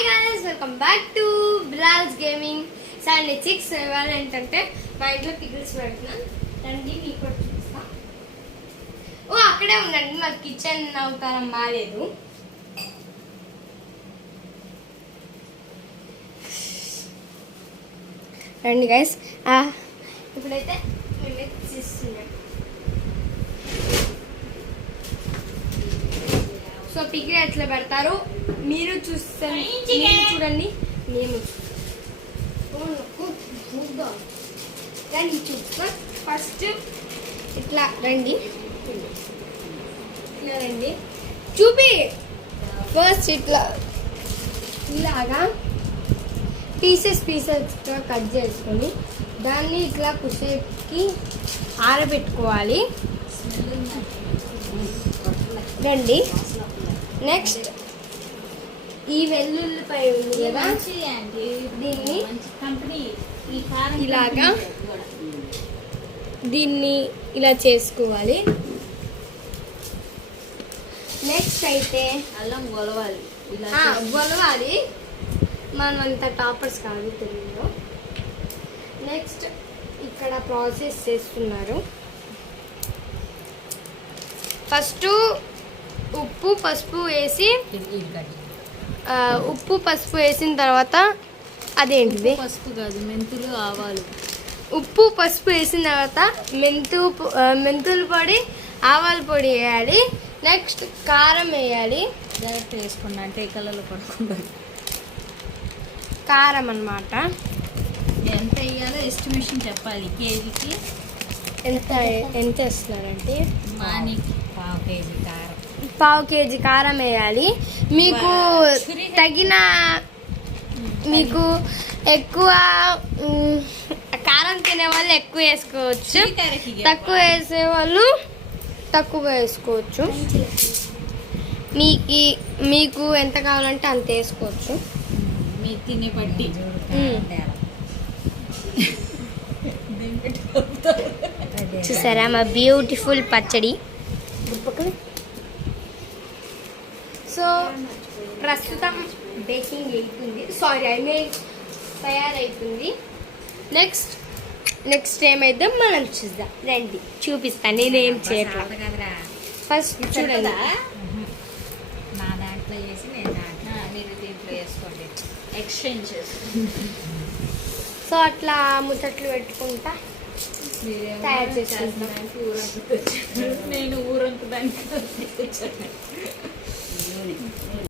Hi guys, welcome back to blogs gaming. Sunday 6 ఇవాళ ఏంటంటే మా ఇంట్లో పికిల్స్ పెడుతున్నాను. రండి మీకు కూడా చూపిస్తా. ఓ అక్కడే ఉండండి, మా కిచెన్ అవతారం బాగాలేదు. రండి గైస్, ఇప్పుడైతే మేము చేస్తున్నాం. సో పికిల్ ఎట్లా పెడతారు మీరు చూడండి. మేము రండి చూస్తా. ఫస్ట్ ఇట్లా రండి, ఇట్లా రండి చూపి. ఫస్ట్ ఇలాగా పీసెస్ కట్ చేసుకొని దాన్ని ఇట్లా కుసేపుకి ఆరబెట్టుకోవాలి. రండి, నెక్స్ట్ ఈ వెల్లుల్లిపై ఉంది కదా, దీన్ని ఇలాగా దీన్ని ఇలా చేసుకోవాలి. నెక్స్ట్ అయితే అల్లం గొలవాలి, గొలవాలి. మనం అంత టాపర్స్ కాదు తెలుగులో. నెక్స్ట్ ఇక్కడ ప్రాసెస్ చేస్తున్నారు. ఫస్ట్ ఉప్పు పసుపు వేసిన తర్వాత అదేంటిది, పసుపు కాదు మెంతులు ఆవాలు. ఉప్పు పసుపు వేసిన తర్వాత మెంతుల పొడి ఆవాల పొడి వేయాలి. నెక్స్ట్ కారం వేయాలి. డైరెక్ట్ వేసుకున్నా అంటే కళ్ళలో పడకుండా. కారం అన్నమాట. ఎంత వేయాలో ఎస్టిమేషన్ చెప్పాలి. కేజీకి ఎంత వేస్తున్నారంటే మానికి పావు కేజీ కారం వేయాలి. మీకు తగిన, మీకు ఎక్కువ కారం తినే వాళ్ళు ఎక్కువ వేసుకోవచ్చు, తక్కువ వేసే వాళ్ళు తక్కువ వేసుకోవచ్చు. మీకు ఎంత కావాలంటే అంత వేసుకోవచ్చు, మీ తినే బట్టి. చూసారా మా బ్యూటిఫుల్ పచ్చడి. సో ప్రస్తుతం బేకింగ్ అవుతుంది, తయారైతుంది. నెక్స్ట్ ఏమైతే మనం చూద్దాం. రండి చూపిస్తాను, నేనేం చేయట్లా. ఫస్ట్ చూడండి, నా దాంట్లో చేసి నేను మీరు దీంట్లో వేసుకోండి, ఎక్స్చేంజ్ చేసి. సో అట్లా ముచ్చట్లు పెట్టుకుంటా తయారు చేసుకుంటాం. నేను ఊరంతా దానికి